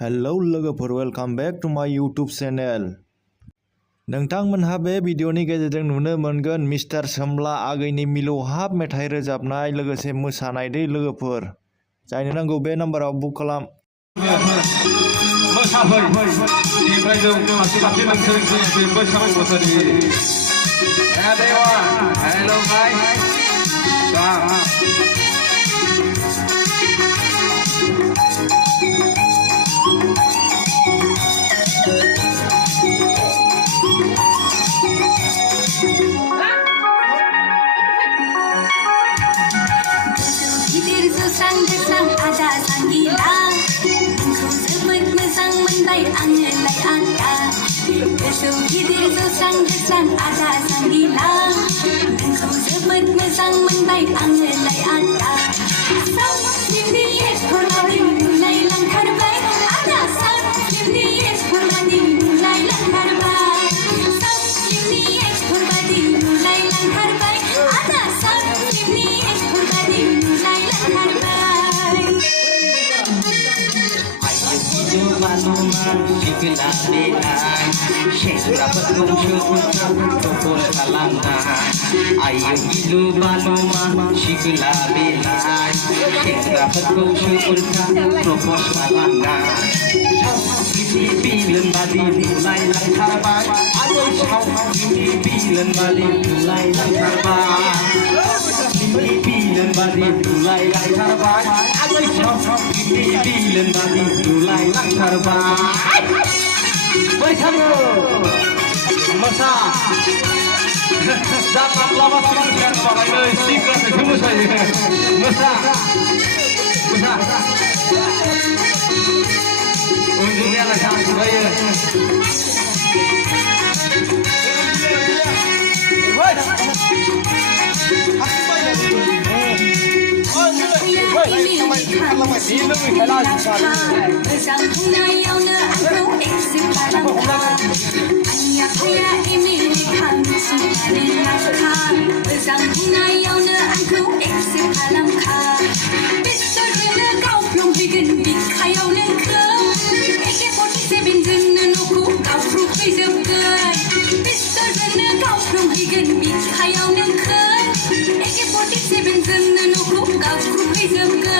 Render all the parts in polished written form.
Hello लोगोफोर welcome back to my YouTube channel. नोंथांमोनहा बे भिडिअनि गेजेरजों नुनो मोनगोन मिस्टार सोमला आगैनि मिलौहाब मेथाइ रोजाबनाय लोगोसे मोसानाय दै लोगोफोर। जायनो नांगौ बे नाम्बाराव बुक खालाम। Gesang ada sang gila Engkau sebut mesang mentai angelai anda Gesu gidir gesang ada sang gila Engkau sebut mesang mentai angelai anda Sang dindi ekor lari mulai langkar baik Ada sang dindi ekor lari mulai langkar baik Sang dindi ekor lari mulai langkar baik Ada sang dindi ekor lari mulai langkar baik Sikila belai, syekh dapat gomsyuk propos kalangan. Ayo gilu baloma, sikila belai, syekh dapat gomsyuk propos kalangan. Ini bilen bali mulai langkar baik, ayo ini bilen bali mulai langkar baik. Ini bilen bali mulai langkar baik, ayo ini bilen bali mulai langkar baik. Bersama masa dapat lama singkat pakai singkat semua saja masa untuknya lah sangat baik. Sang punai yang na aku eksip dalam kah Anya kaya ini lihat sudah nakal Sang punai yang na aku eksip dalam kah Besar bila kau belum bikin bikayau lengkap AK-47 jenis nuku kau rupi jebkan Besar bila kau belum bikin bikayau lengkap AK-47 jenis nuku kau rupi jebkan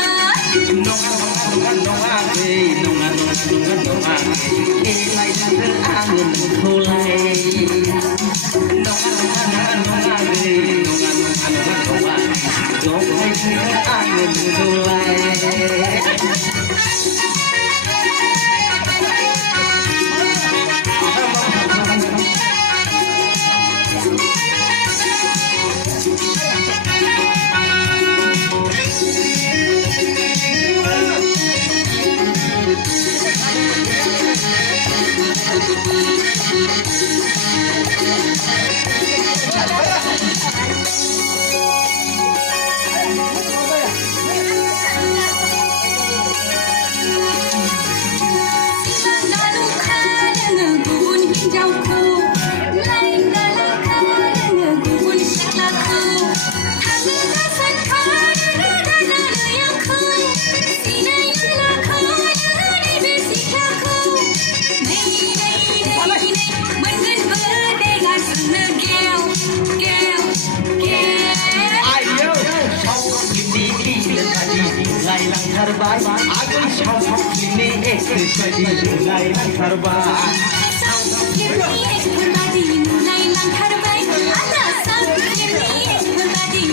Terbaik, aku sama ini ekspresi mulai terbaik. Ini ekspresi mulai terbaik. Ada sang ini ekspresi mulai terbaik. Ada sang ini ekspresi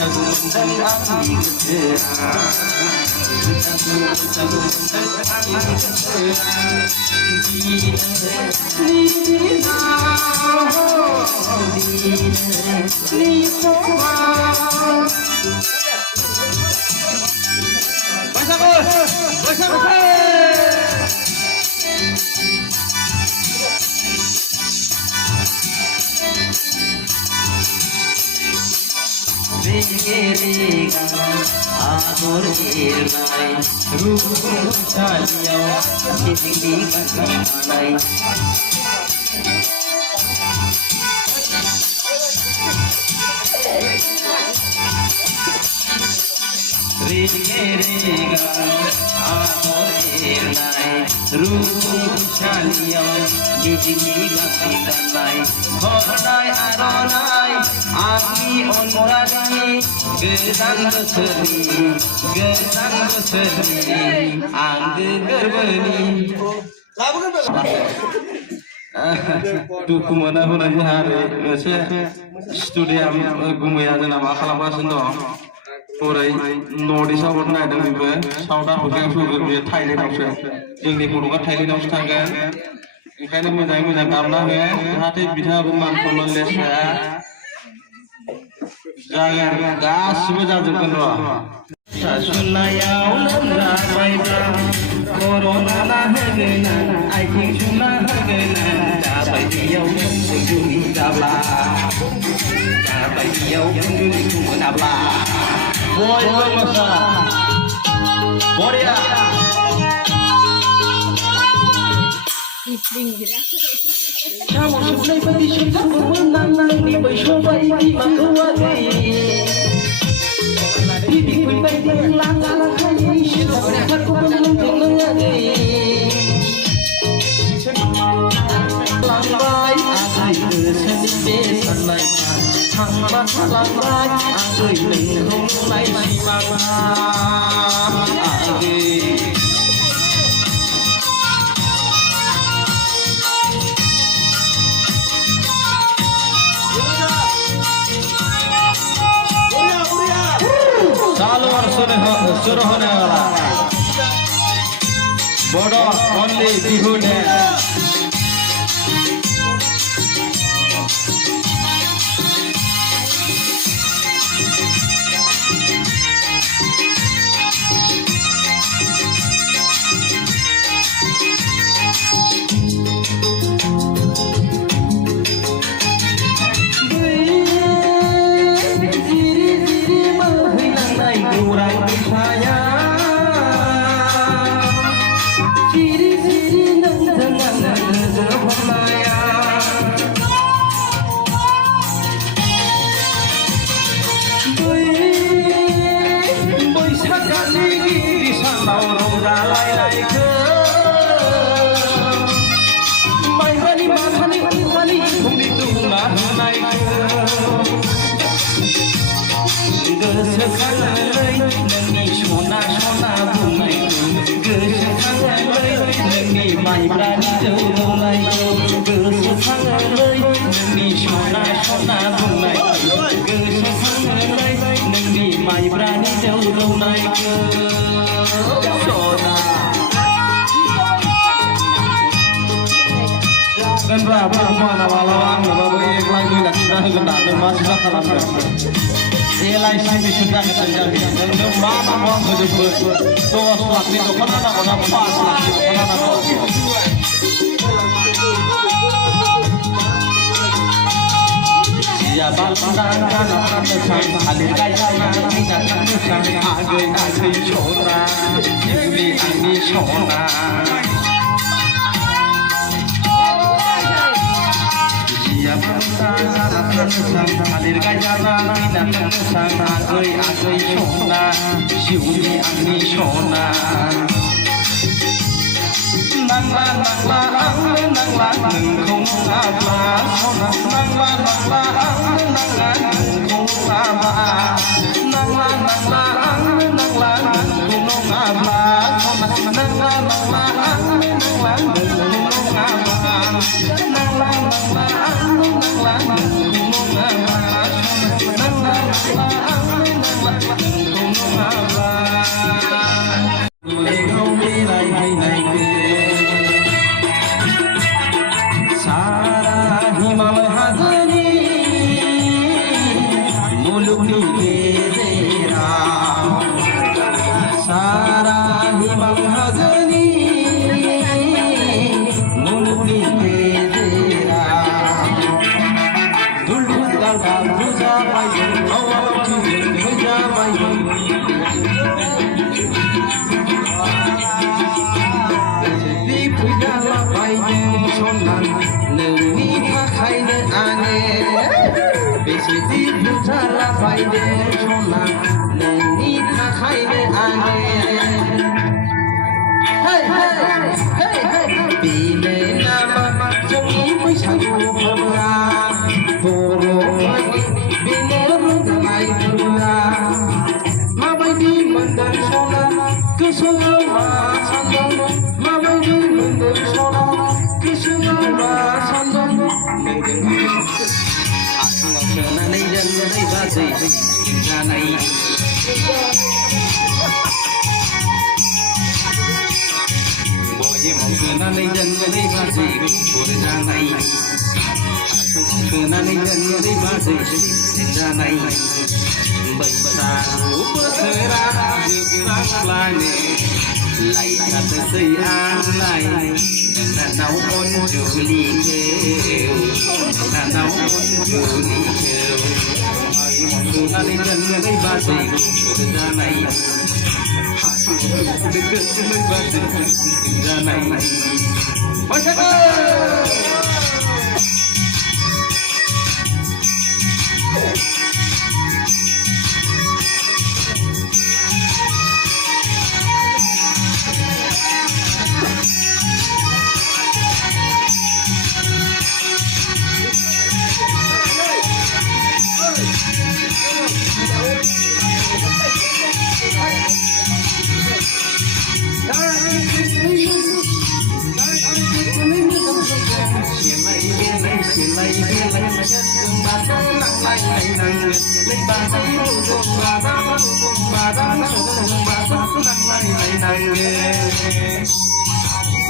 बैसागु मोनदों आंनि गोसोआ बैसागु मोनदों आंनि गोसोआ आगर एरनाय रुपसालियाव सिंगिनि गाननाय आगर एरनाय रुपसालियाव सिंगिनि गाननाय हरनाय आर'नाय आंनि अनगानि गोजान बोसोरनि आंगो गोरबोनि दुखु मोना होनाय जोंहा मोनसे स्टुडियाम गुमैया जोंना मा खालामगासिनो दं हरै नर्थ इस्टआव हरनो नागिरदों बेबो साउथ आफ्रिकायाव फैगोन बेयो थाइलेण्डआवसो जोंनि गथ'आ थाइलेण्डआवसो थांगोन ओंखायनो मोजाङै मोजां दामना हो जाहाथे बिथाङाबो मान सनमान लेस जाया जागोन गासिबो जाजोबगोन र' सासुनायाव लोमजाबायब्ला कर'ना होगोन आथिं सुना होगोन दाबायदियाव उन्दुनि जाब्ला दाबायदियाव उन्दुनिखौ मोनाब्ला बयबो मोसा बरिया सामर सोबनाय बायदि सोबथारगौमोन नांनांनि बैसोआव बायदि माखौ आगै बिबि फैबायदि लांगा लांखायै सोबथारगौमोन नोंजों नों आगै लांबाय आगै गोसोनि बे साननाया थांबा थालांबाय आगै नोंखौ नुनाय सिमाङा आगै शुरू होने वाला बॉर्डर ओनली बिहू डांस माइब्रानि जौ लोंनाय गोसोखाङोलै नोंनि सना सना बुंनाय गोसोखाङोलै नोंनि माइब्रानि जौ लोंनायखौ सना जागोनब्रा माना मालाबा आंनोबाबो 1 लाख 2 लाख थिना होगोन होननानै मा सिन्था खालामदों LIC मिसन जागोन नोंनो मा नांगौ आं होजोबो 10 लाखनि दख'ना नांगौ ना 5 लाखनि दख'ना नांगौ जियाबा लांदां गाना मोसां थालिर गायनानै गाना मोसां आगै आगै सना जिउनि आंनि सना थालिर गायनानै गाना मोसां आगै आगै सना जिउनि आंनि सना नांला नांला आंनो नांला नोंखौ नङाब्ला सना नांला नांला आंनो नांला नोंखौ नङाब्ला नांला नांला आंनो नांला नोंखौ नङाब्ला सना नांला नांला आंनो नांला नोंखौ नङाब्ला नांला नांला आंनो नांला नोंखौ नङाब्ला सना नांला नांला आंनो गालबा बुजाबाय गावावथिजों फैजाबाय बेसेदि फैजालाबायदों सना नोंनि थाखायनो आङो बेसेदि बुजालाबायदों सना नोंनि थाखायनो आङो दिनै नामा जोंनि बैसागु फोरबोआ बर'फोरनि बेनो रंजानाय फोरबोआ माबायदि मोनदों सना गोसोआव मा सानदों माबायदि मोनदों सना गोसोआव मा सानदों नोंजों आथिङाव सोनानै दोननाय बाजै जानाय सोनानै दोननाय बाजै जानाय सोनानै दोननाय बाजै जानाय बैसागु बोथोरा जोबलांब्लानो लायथारनोसै आंलाय नोंनाव अनजुलिखौ सोनानै दोननाय बाजै जानाय जानाय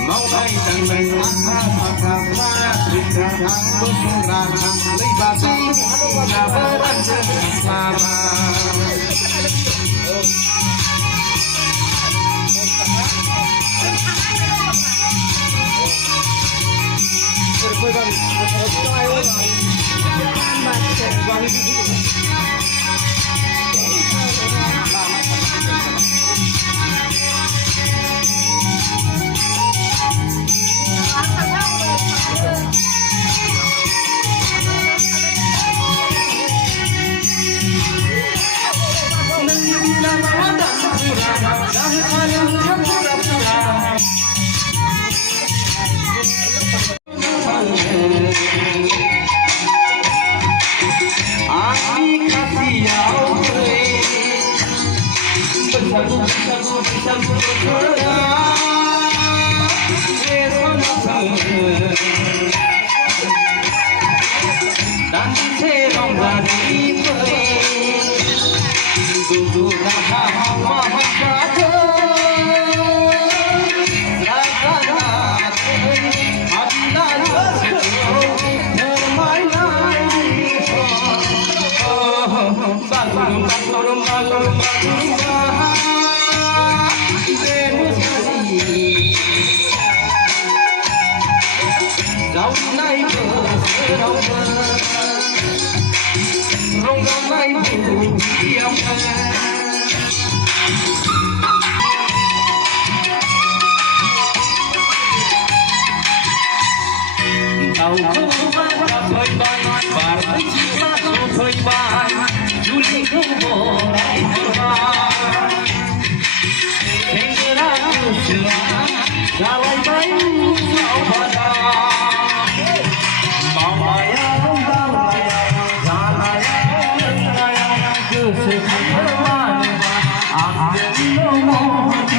मावनाय दांनाय आखा फाखाफ्रा बिखा आंबो संग्रा खामलै बाजै नाबोरांजों हास्लाबा I'm